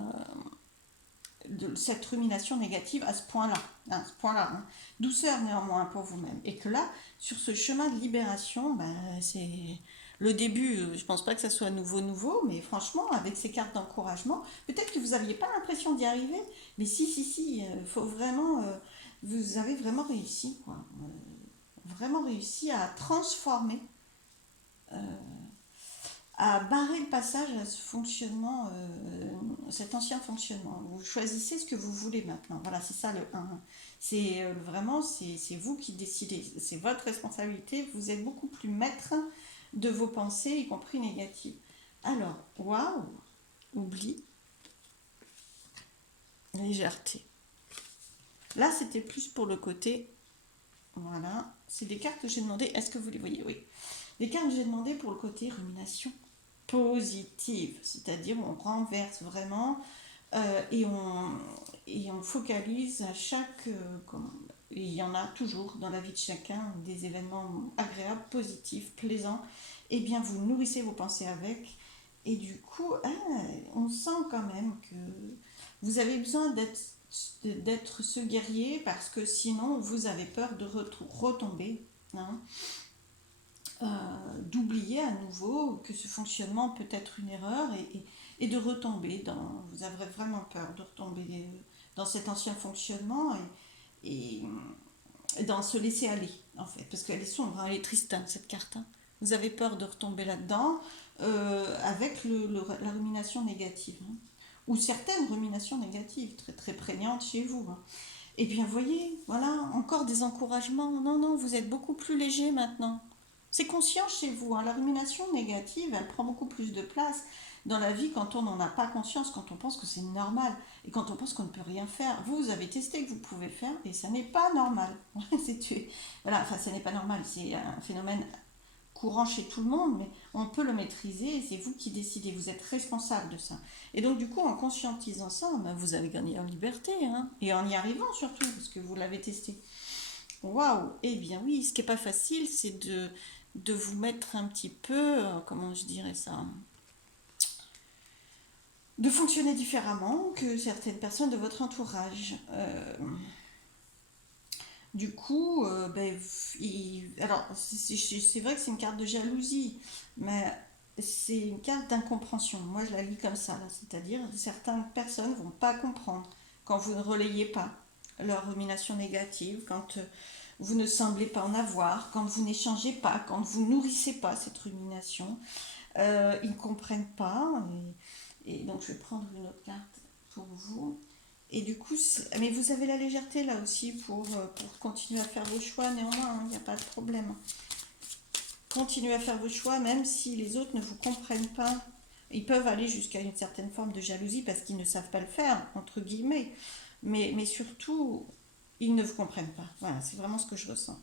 de cette rumination négative à ce point-là. À ce point-là, hein. Douceur néanmoins pour vous-même. Et que là, sur ce chemin de libération, ben, c'est le début. Je pense pas que ça soit nouveau, mais franchement, avec ces cartes d'encouragement, peut-être que vous n'aviez pas l'impression d'y arriver, mais si, faut vraiment, vous avez vraiment réussi, quoi. Vraiment réussi à transformer, à barrer le passage à ce fonctionnement, cet ancien fonctionnement. Vous choisissez ce que vous voulez maintenant. Voilà, c'est ça le 1. C'est vraiment, c'est vous qui décidez. C'est votre responsabilité. Vous êtes beaucoup plus maître de vos pensées, y compris négatives. Alors, waouh, oubli, légèreté. Là, c'était plus pour le côté. Voilà, c'est des cartes que j'ai demandé. Est-ce que vous les voyez? Oui. Les cartes que j'ai demandé pour le côté rumination positive, c'est-à-dire on renverse vraiment, et on focalise à chaque... il y en a toujours dans la vie de chacun des événements agréables, positifs, plaisants. Et bien vous nourrissez vos pensées avec. Et du coup, on sent quand même que vous avez besoin d'être ce guerrier parce que sinon vous avez peur de retomber, hein, euh, d'oublier à nouveau que ce fonctionnement peut être une erreur et de retomber dans... Vous avez vraiment peur de retomber dans cet ancien fonctionnement et, et dans se laisser aller, en fait. Parce qu'elle est sombre, hein, elle est triste, hein, cette carte, hein. Vous avez peur de retomber là-dedans, avec la rumination négative, hein. Ou certaines ruminations négatives, très, très prégnantes chez vous, hein. Et bien, voyez, voilà, encore des encouragements. Non, non, vous êtes beaucoup plus léger maintenant. C'est conscient chez vous, hein. La rumination négative, elle prend beaucoup plus de place dans la vie quand on n'en a pas conscience, quand on pense que c'est normal et quand on pense qu'on ne peut rien faire. Vous avez testé que vous pouvez faire et ça n'est pas normal. Voilà, enfin, ça n'est pas normal, c'est un phénomène courant chez tout le monde, mais on peut le maîtriser et c'est vous qui décidez, vous êtes responsable de ça. Et donc du coup, en conscientisant ça, ben, vous avez gagné en liberté, hein, et en y arrivant surtout, parce que vous l'avez testé. Waouh! Eh bien oui, ce qui n'est pas facile, c'est de vous mettre un petit peu, comment je dirais ça, de fonctionner différemment que certaines personnes de votre entourage. Du coup, alors c'est vrai que c'est une carte de jalousie, mais c'est une carte d'incompréhension. Moi, je la lis comme ça, là, c'est-à-dire certaines personnes vont pas comprendre quand vous ne relayez pas leur rumination négative, quand vous ne semblez pas en avoir, quand vous n'échangez pas, quand vous nourrissez pas cette rumination. Ils ne comprennent pas, et donc je vais prendre une autre carte pour vous. Et du coup, mais vous avez la légèreté là aussi pour continuer à faire vos choix, néanmoins, il n'y a pas de problème. Continuez à faire vos choix, même si les autres ne vous comprennent pas. Ils peuvent aller jusqu'à une certaine forme de jalousie parce qu'ils ne savent pas le faire, entre guillemets. Mais surtout, ils ne vous comprennent pas. Voilà, c'est vraiment ce que je ressens.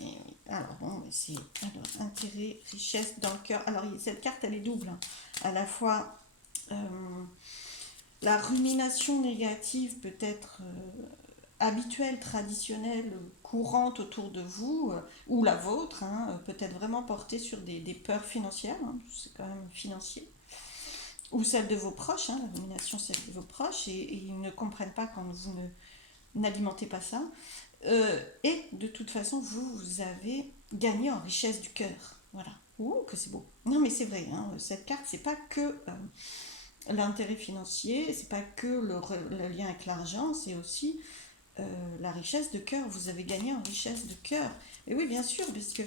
Et oui. Alors, bon, c'est intérêt, richesse dans le cœur. Alors, cette carte, elle est double, hein. À la fois, la rumination négative peut être habituelle, traditionnelle, courante autour de vous, ou la vôtre, hein, peut être vraiment portée sur des peurs financières, hein, c'est quand même financier, ou celle de vos proches, hein, la rumination, celle de vos proches, et ils ne comprennent pas quand vous n'alimentez pas ça. Et de toute façon, vous avez gagné en richesse du cœur. Voilà. Ouh, que c'est beau. Non, mais c'est vrai, hein, cette carte, c'est pas que l'intérêt financier, c'est pas que le lien avec l'argent, c'est aussi la richesse de cœur. Vous avez gagné en richesse de cœur. Et oui, bien sûr, parce que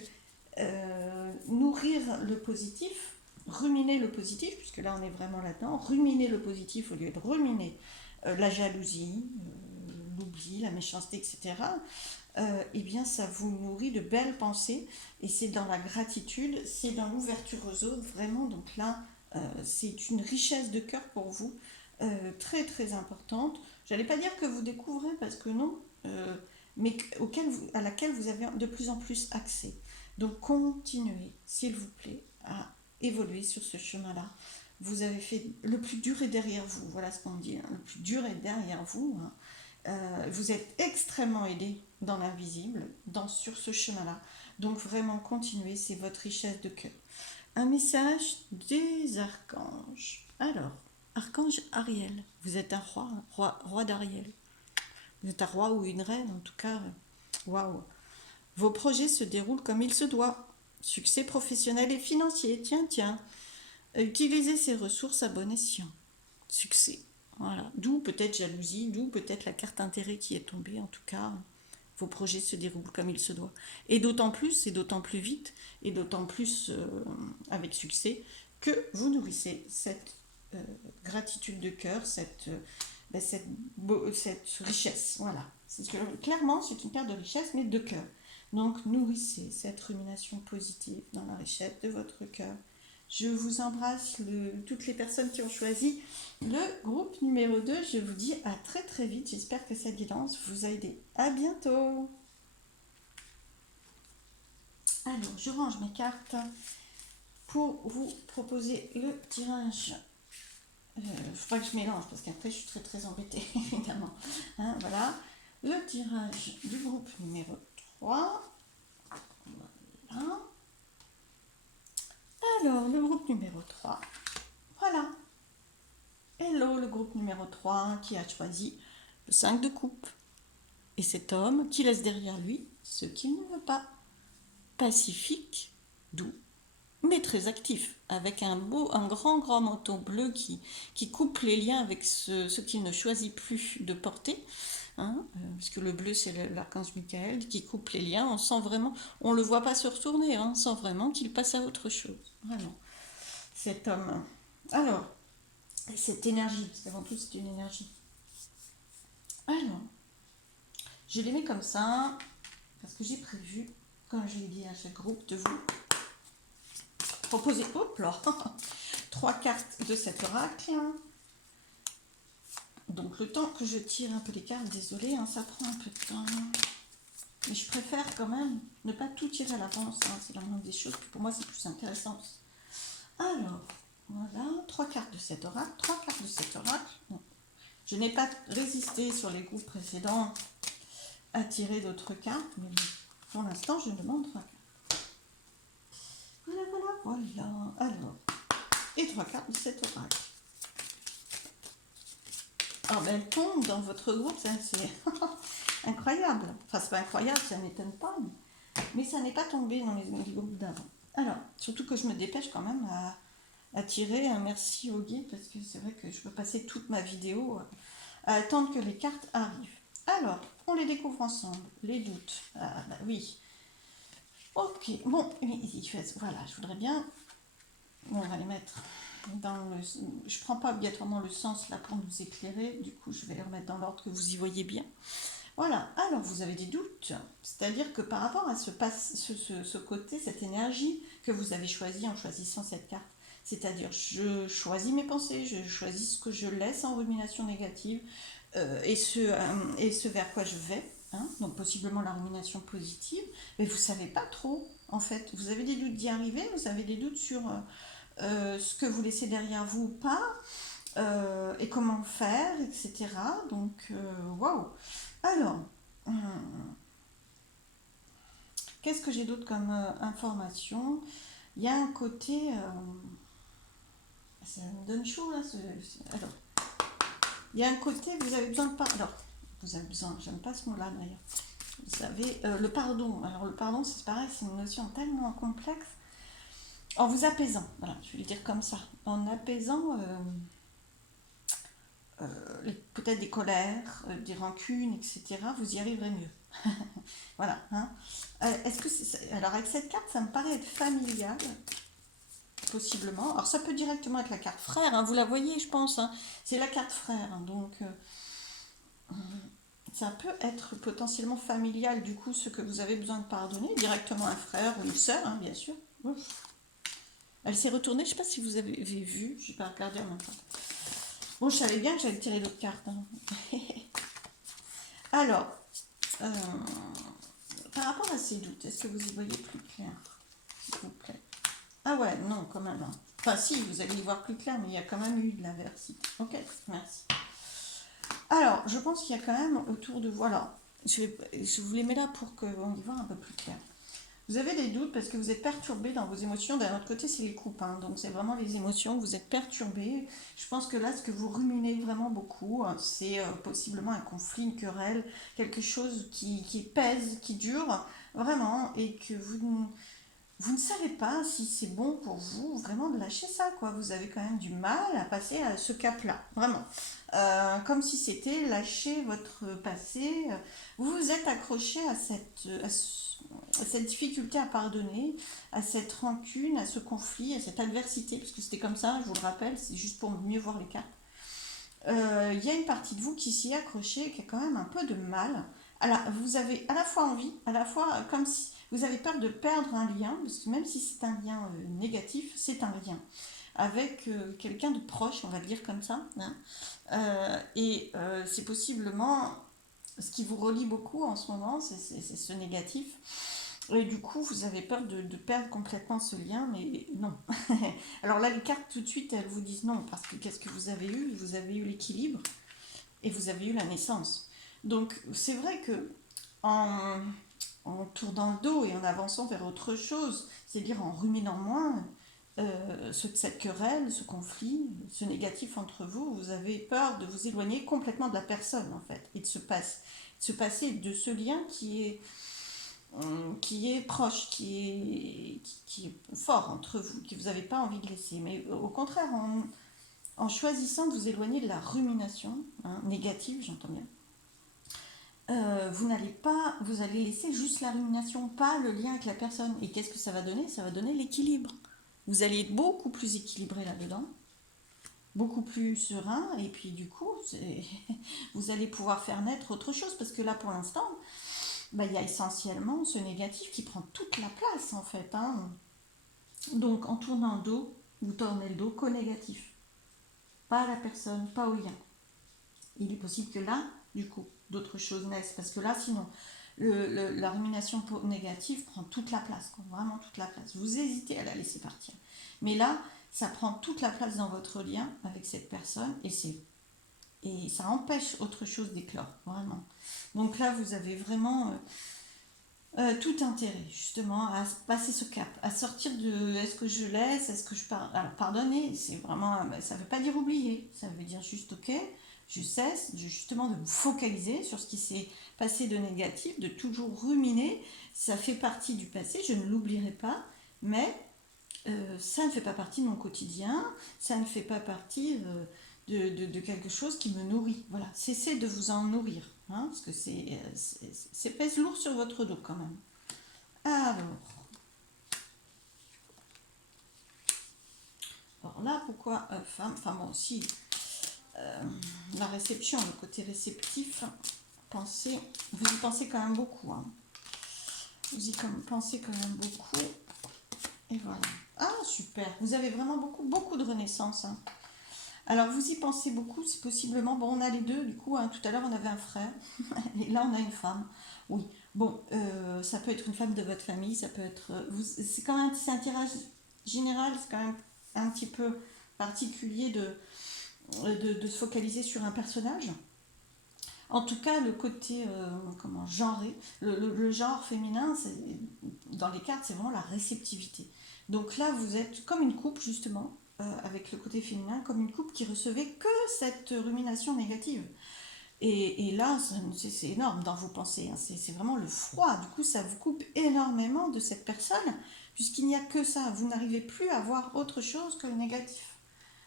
nourrir le positif, ruminer le positif, puisque là on est vraiment là-dedans, ruminer le positif au lieu de ruminer la jalousie, l'oubli, la méchanceté, etc., eh bien ça vous nourrit de belles pensées, et c'est dans la gratitude, c'est dans l'ouverture aux autres, vraiment. Donc là, c'est une richesse de cœur pour vous, très très importante. J'allais pas dire que vous découvrez, parce que non, mais à laquelle vous avez de plus en plus accès. Donc continuez, s'il vous plaît, à évoluer sur ce chemin-là. Vous avez fait le plus dur est derrière vous, voilà ce qu'on dit, hein. Le plus dur est derrière vous, hein. Vous êtes extrêmement aidé dans l'invisible, sur ce chemin-là. Donc vraiment continuez, c'est votre richesse de cœur. Un message des archanges. Alors, archange Ariel, vous êtes un roi d'Ariel. Vous êtes un roi ou une reine, en tout cas. Waouh. Vos projets se déroulent comme il se doit. Succès professionnel et financier, tiens, tiens. Utilisez ces ressources à bon escient. Succès. Voilà. D'où peut-être jalousie, d'où peut-être la carte intérêt qui est tombée. En tout cas, vos projets se déroulent comme il se doit. Et d'autant plus, et d'autant plus vite, et d'autant plus avec succès, que vous nourrissez cette gratitude de cœur, cette richesse. Voilà. Clairement, c'est une carte de richesse, mais de cœur. Donc, nourrissez cette rumination positive dans la richesse de votre cœur. Je vous embrasse, toutes les personnes qui ont choisi le groupe numéro 2. Je vous dis à très très vite. J'espère que cette guidance vous a aidé. À bientôt. Alors, je range mes cartes pour vous proposer le tirage. Il faut pas que je mélange parce qu'après je suis très très embêtée, évidemment. Hein, voilà. Le tirage du groupe numéro 3. Voilà. Alors, le groupe numéro 3. Voilà. Hello, le groupe numéro 3 qui a choisi le 5 de coupe. Et cet homme qui laisse derrière lui ce qu'il ne veut pas. Pacifique, doux, mais très actif, avec un grand manteau bleu qui coupe les liens avec ce qu'il ne choisit plus de porter. Hein, parce que le bleu c'est l'archange Michael qui coupe les liens. On sent vraiment, on le voit pas se retourner, hein, on sent vraiment qu'il passe à autre chose. Vraiment, cet homme. Alors, cette énergie, parce qu'avant tout c'est une énergie. Alors, je les mets comme ça, parce que j'ai prévu, comme je l'ai dit à chaque groupe, de vous proposer, hop là, 3 cartes de cet oracle. Donc le temps que je tire un peu les cartes, désolé, hein, ça prend un peu de temps. Mais je préfère quand même ne pas tout tirer à l'avance, hein, c'est la moindre des choses, pour moi c'est plus intéressant. Alors, voilà, 3 cartes de cet oracle, 3 cartes de cet oracle. Bon. Je n'ai pas résisté sur les groupes précédents à tirer d'autres cartes, mais pour l'instant je demande 3 cartes. Voilà. Alors, et 3 cartes de cet oracle. Alors, ben, elle tombe dans votre groupe, ça, c'est incroyable. Enfin, c'est pas incroyable, ça m'étonne pas, mais ça n'est pas tombé dans les groupes d'avant. Alors, surtout que je me dépêche quand même à tirer un merci au guide, parce que c'est vrai que je peux passer toute ma vidéo à attendre que les cartes arrivent. Alors, on les découvre ensemble, les doutes. Ah, bah oui. Ok, bon, voilà, je voudrais bien. Bon, on va les mettre dans le. Je prends pas obligatoirement le sens là pour nous éclairer, du coup, je vais les remettre dans l'ordre que vous y voyez bien. Voilà, alors vous avez des doutes, c'est-à-dire que par rapport à ce côté, cette énergie que vous avez choisie en choisissant cette carte, c'est-à-dire je choisis mes pensées, je choisis ce que je laisse en rumination négative et ce vers quoi je vais, hein, donc possiblement la rumination positive, mais vous ne savez pas trop en fait, vous avez des doutes d'y arriver, vous avez des doutes sur ce que vous laissez derrière vous ou pas, et comment faire, etc. Donc, waouh! Alors, qu'est-ce que j'ai d'autre comme information? Il y a un côté. Ça me donne chaud là. Alors, il y a un côté, vous avez besoin de parler. Alors, vous avez besoin, j'aime pas ce mot-là d'ailleurs. Vous savez, le pardon. Alors, le pardon, c'est pareil, c'est une notion tellement complexe. En vous apaisant, voilà, je vais le dire comme ça. En apaisant peut-être des colères, des rancunes, etc., vous y arriverez mieux. Voilà. Hein. Est-ce que alors avec cette carte, ça me paraît être familial, possiblement. Alors ça peut directement être la carte frère, hein, vous la voyez, je pense. Hein. C'est la carte frère, hein, donc ça peut être potentiellement familial, du coup, ce que vous avez besoin de pardonner, directement un frère ou une sœur, hein, bien sûr. Ouf. Elle s'est retournée, je ne sais pas si vous avez vu, je n'ai pas regardé en même temps. Bon, je savais bien que j'allais tirer d'autres cartes. Hein. Alors, euh, par rapport à ces doutes, est-ce que vous y voyez plus clair, s'il vous plaît? Ah ouais, non, quand même. Hein. Enfin, si, vous allez y voir plus clair, mais il y a quand même eu de l'aversité. Ok, merci. Alors, je pense qu'il y a quand même autour de... Voilà, je vous les mets là pour qu'on y voit un peu plus clair. Vous avez des doutes parce que vous êtes perturbé dans vos émotions. D'un autre côté, c'est les coupes. Hein. Donc, c'est vraiment les émotions. Vous êtes perturbé. Je pense que là, ce que vous ruminez vraiment beaucoup, c'est possiblement un conflit, une querelle, quelque chose qui pèse, qui dure vraiment et que vous ne savez pas si c'est bon pour vous vraiment de lâcher ça, quoi. Vous avez quand même du mal à passer à ce cap-là, vraiment. Comme si c'était lâcher votre passé. Vous vous êtes accroché à cette difficulté à pardonner, à cette rancune, à ce conflit, à cette adversité, parce que c'était comme ça, je vous le rappelle, c'est juste pour mieux voir les cartes. Il y a une partie de vous qui s'y est accrochée, qui a quand même un peu de mal. Alors, vous avez à la fois envie, à la fois comme si vous avez peur de perdre un lien, parce que même si c'est un lien négatif, c'est un lien avec quelqu'un de proche, on va le dire comme ça. Hein. C'est possiblement ce qui vous relie beaucoup en ce moment, c'est ce négatif. Et du coup, vous avez peur de perdre complètement ce lien, mais non. Alors là, les cartes, tout de suite, elles vous disent non, parce que qu'est-ce que vous avez eu? Vous avez eu l'équilibre et vous avez eu la naissance. Donc, c'est vrai que en, en tournant le dos et en avançant vers autre chose, c'est-à-dire en ruminant moins cette querelle, ce conflit, ce négatif entre vous, vous avez peur de vous éloigner complètement de la personne, en fait, et de se passer de ce lien qui est proche, qui est fort entre vous, que vous n'avez pas envie de laisser. Mais au contraire, en choisissant de vous éloigner de la rumination, hein, négative, j'entends bien, vous allez laisser juste la rumination, pas le lien avec la personne. Et qu'est-ce que ça va donner? Ça va donner l'équilibre. Vous allez être beaucoup plus équilibré là-dedans, beaucoup plus serein, et puis du coup, vous allez pouvoir faire naître autre chose, parce que là, pour l'instant, bah, il y a essentiellement ce négatif qui prend toute la place, en fait. Hein. Donc, en tournant le dos, vous tournez le dos qu'au négatif, pas à la personne, pas au lien. Il est possible que là, du coup, d'autres choses naissent, parce que là, sinon, la rumination négative prend toute la place, quoi, vraiment toute la place. Vous hésitez à la laisser partir. Mais là, ça prend toute la place dans votre lien avec cette personne, et ça empêche autre chose d'éclore, vraiment. Donc là, vous avez vraiment tout intérêt, justement, à passer ce cap, à sortir de est-ce que je laisse, est-ce que je pardonne. Alors, pardonner, c'est vraiment, ça ne veut pas dire oublier, ça veut dire juste ok, Je cesse justement de me focaliser sur ce qui s'est passé de négatif, de toujours ruminer. Ça fait partie du passé, je ne l'oublierai pas, mais ça ne fait pas partie de mon quotidien, ça ne fait pas partie de quelque chose qui me nourrit. Voilà, cessez de vous en nourrir, hein, parce que c'est pèse lourd sur votre dos quand même. Alors là, pourquoi femme, enfin bon, si la réception, le côté réceptif, pensez, vous y pensez quand même beaucoup, hein. Vous y pensez quand même beaucoup. Et voilà. Ah, super. Vous avez vraiment beaucoup de renaissance, hein. Alors, vous y pensez beaucoup, c'est possiblement. Bon, on a les deux, du coup, hein, tout à l'heure, on avait un frère. Et là, on a une femme. Oui. Bon, ça peut être une femme de votre famille, ça peut être. C'est quand même c'est un tirage général, c'est quand même un petit peu particulier de se focaliser sur un personnage. En tout cas, le côté comment genré, le genre féminin, dans les cartes, c'est vraiment la réceptivité. Donc là, vous êtes comme une coupe, justement, avec le côté féminin, comme une coupe qui recevait que cette rumination négative. Et là, c'est énorme dans vos pensées, hein. C'est vraiment le froid. Du coup, ça vous coupe énormément de cette personne, puisqu'il n'y a que ça. Vous n'arrivez plus à voir autre chose que le négatif.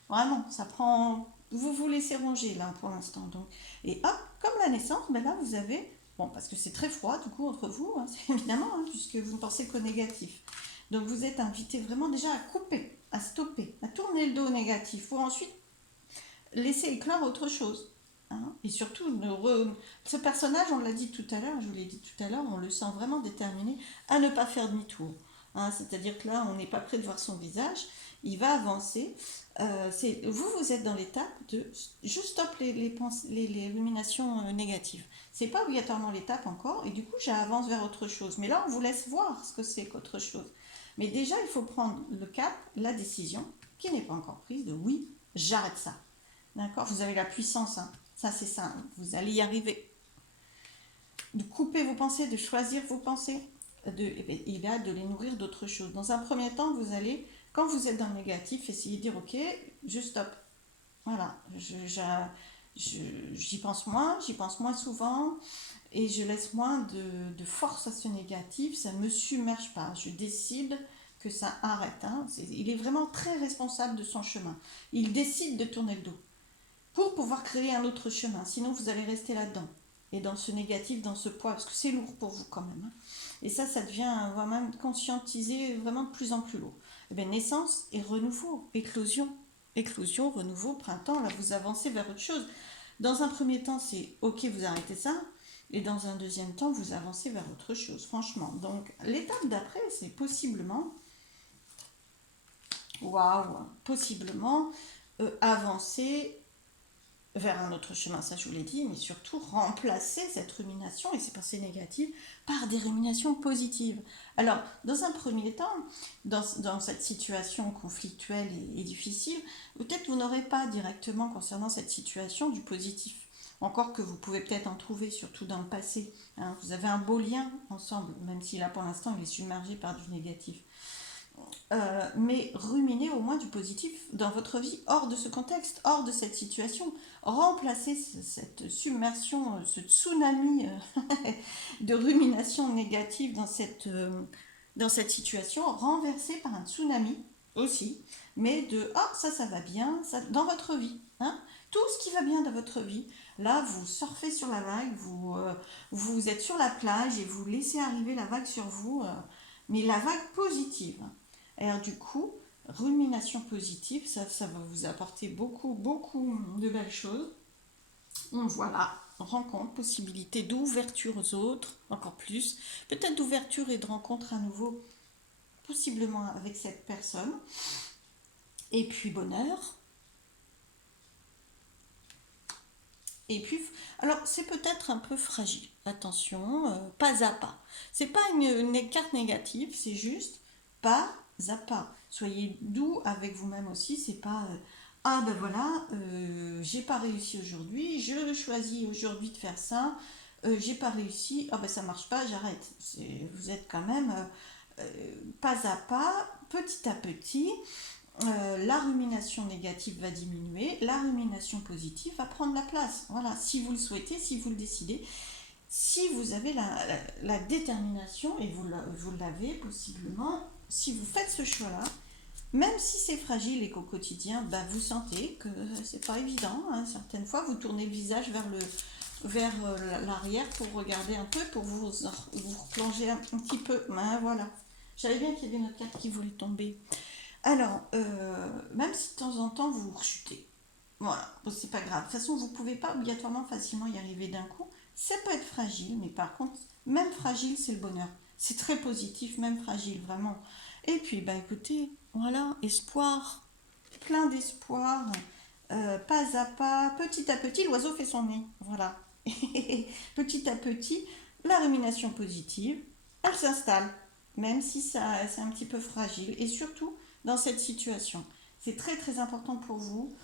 Vraiment, ça prend. Vous vous laissez ronger là pour l'instant. Donc. Et hop, comme la naissance, ben là vous avez. Bon, parce que c'est très froid du coup entre vous, hein, c'est évidemment, hein, puisque vous ne pensez qu'au négatif. Donc vous êtes invité vraiment déjà à couper, à stopper, à tourner le dos au négatif pour ensuite laisser éclore autre chose, hein. Et surtout, ce personnage, on l'a dit tout à l'heure, je vous l'ai dit tout à l'heure, on le sent vraiment déterminé à ne pas faire demi-tour, hein. C'est-à-dire que là, on n'est pas prêt de voir son visage, il va avancer. Vous êtes dans l'étape de je stoppe les ruminations négatives. C'est pas obligatoirement l'étape encore, et du coup, j'avance vers autre chose. Mais là, on vous laisse voir ce que c'est qu'autre chose. Mais déjà, il faut prendre le cap, la décision, qui n'est pas encore prise, de oui, j'arrête ça. D'accord. Vous avez la puissance, hein. Ça, c'est ça, hein. Vous allez y arriver. De couper vos pensées, de choisir vos pensées, et là, de les nourrir d'autres choses. Dans un premier temps, vous allez, quand vous êtes dans le négatif, essayer de dire, ok, je stoppe. Voilà. J'y pense moins souvent, et je laisse moins de force à ce négatif. Ça ne me submerge pas. Je décide que ça arrête, hein. Il est vraiment très responsable de son chemin. Il décide de tourner le dos pour pouvoir créer un autre chemin. Sinon, vous allez rester là-dedans. Et dans ce négatif, dans ce poids, parce que c'est lourd pour vous quand même, hein. Et ça devient vraiment conscientiser vraiment de plus en plus lourd. Et bien, naissance et renouveau, éclosion. Éclosion, renouveau, printemps, là, vous avancez vers autre chose. Dans un premier temps, c'est ok, vous arrêtez ça. Et dans un deuxième temps, vous avancez vers autre chose, franchement. Donc, l'étape d'après, c'est possiblement, waouh, possiblement avancer vers un autre chemin, ça je vous l'ai dit, mais surtout remplacer cette rumination et ces pensées négatives par des ruminations positives. Alors, dans un premier temps, dans cette situation conflictuelle et difficile, peut-être vous n'aurez pas directement concernant cette situation du positif. Encore que vous pouvez peut-être en trouver, surtout dans le passé, hein. Vous avez un beau lien ensemble, même si là pour l'instant il est submergé par du négatif. Mais ruminez au moins du positif dans votre vie, hors de ce contexte, hors de cette situation. Remplacez cette submersion, ce tsunami de rumination négative dans cette situation, renversé par un tsunami aussi, mais de ah ça va bien ça, dans votre vie, hein, tout ce qui va bien dans votre vie. Là, vous surfez sur la vague, vous êtes sur la plage et vous laissez arriver la vague sur vous, mais la vague positive. Et alors, du coup, rumination positive, ça va vous apporter beaucoup de belles choses. Donc, voilà, rencontre, possibilité d'ouverture aux autres, encore plus. Peut-être d'ouverture et de rencontre à nouveau, possiblement avec cette personne. Et puis, bonheur. Et puis, alors c'est peut-être un peu fragile. Attention, pas à pas. C'est pas une carte négative, c'est juste pas à pas. Soyez doux avec vous-même aussi. C'est pas ah ben voilà, j'ai pas réussi aujourd'hui, je choisis aujourd'hui de faire ça. J'ai pas réussi, ah ben ça marche pas, j'arrête. Vous êtes quand même pas à pas, petit à petit, la rumination négative va diminuer, la rumination positive va prendre la place. Voilà, si vous le souhaitez, si vous le décidez, si vous avez la détermination, et vous l'avez possiblement, si vous faites ce choix-là, même si c'est fragile et qu'au quotidien, bah, vous sentez que c'est pas évident, hein, certaines fois, vous tournez le visage vers l'arrière pour regarder un peu, pour vous replonger un petit peu. Ben, voilà. J'avais bien qu'il y avait une autre carte qui voulait tomber. Alors, même si de temps en temps vous rechutez, voilà, bon, c'est pas grave. De toute façon, vous pouvez pas obligatoirement facilement y arriver d'un coup. Ça peut être fragile, mais par contre, même fragile, c'est le bonheur. C'est très positif, même fragile, vraiment. Et puis, bah écoutez, voilà, espoir, plein d'espoir, pas à pas, petit à petit, l'oiseau fait son nid. Voilà. Petit à petit, la rumination positive, elle s'installe, même si ça, c'est un petit peu fragile. Et surtout, dans cette situation, c'est très très important pour vous,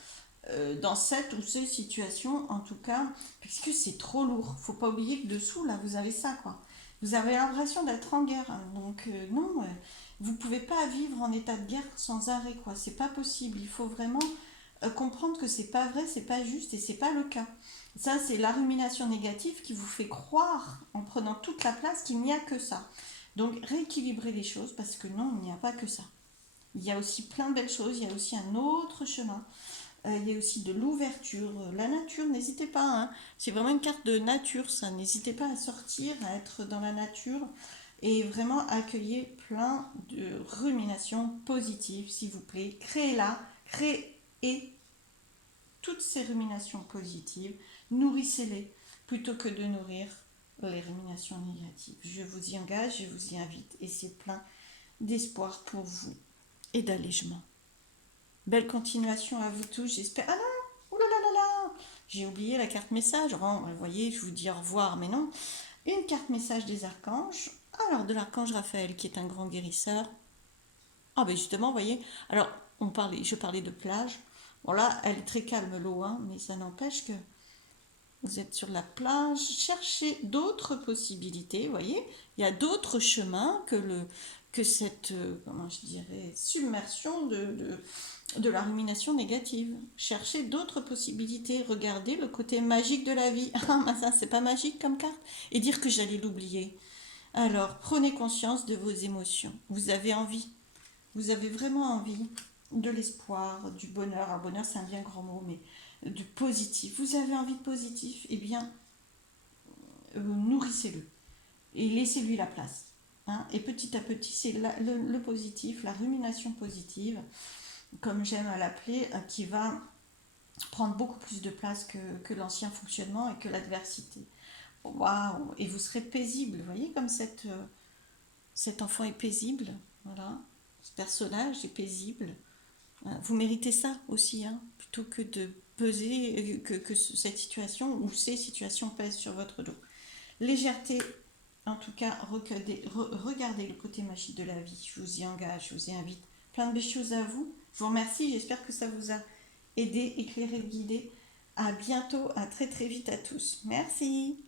dans cette ou ces situations, en tout cas, puisque c'est trop lourd. Faut pas oublier que dessous, là, vous avez ça, quoi. Vous avez l'impression d'être en guerre. Hein. Donc, non, vous pouvez pas vivre en état de guerre sans arrêt, quoi. C'est pas possible. Il faut vraiment comprendre que c'est pas vrai, c'est pas juste et c'est pas le cas. Ça, c'est la rumination négative qui vous fait croire, en prenant toute la place, qu'il n'y a que ça. Donc, rééquilibrer les choses parce que non, il n'y a pas que ça. Il y a aussi plein de belles choses, il y a aussi un autre chemin. Il y a aussi de l'ouverture. La nature, n'hésitez pas. Hein. C'est vraiment une carte de nature, ça. N'hésitez pas à sortir, à être dans la nature et vraiment accueillir plein de ruminations positives, s'il vous plaît. Créez-la, créez toutes ces ruminations positives, nourrissez-les plutôt que de nourrir les ruminations négatives. Je vous y engage, je vous y invite et c'est plein d'espoir pour vous et d'allègement. Belle continuation à vous tous, j'espère. Ah non, ouh là là là là, j'ai oublié la carte message. Oh, vous voyez, je vous dis au revoir, mais non. Une carte message des archanges. Alors, de l'archange Raphaël, qui est un grand guérisseur. Ah, ben justement, vous voyez. Alors, je parlais de plage. Bon, là, elle est très calme, l'eau, hein, mais ça n'empêche que vous êtes sur la plage. Cherchez d'autres possibilités, vous voyez. Il y a d'autres chemins que cette, comment je dirais, submersion de la rumination négative. Cherchez d'autres possibilités, regardez le côté magique de la vie. Ah, mais ça, c'est pas magique comme carte. Et dire que j'allais l'oublier. Alors, prenez conscience de vos émotions. Vous avez envie, vous avez vraiment envie de l'espoir, du bonheur. Alors, bonheur, c'est un bien grand mot, mais du positif. Vous avez envie de positif, eh bien, nourrissez-le et laissez-lui la place. Hein. Et petit à petit, c'est le positif, la rumination positive, comme j'aime à l'appeler, qui va prendre beaucoup plus de place que l'ancien fonctionnement et que l'adversité. Waouh! Et vous serez paisible, vous voyez, comme cet enfant est paisible, voilà. Ce personnage est paisible. Vous méritez ça aussi, hein, plutôt que de peser, que cette situation ou ces situations pèsent sur votre dos. Légèreté, en tout cas, regardez le côté magique de la vie. Je vous y engage, je vous y invite. Plein de belles choses à vous. Je vous remercie, j'espère que ça vous a aidé, éclairé, guidé. À bientôt, à très très vite à tous. Merci.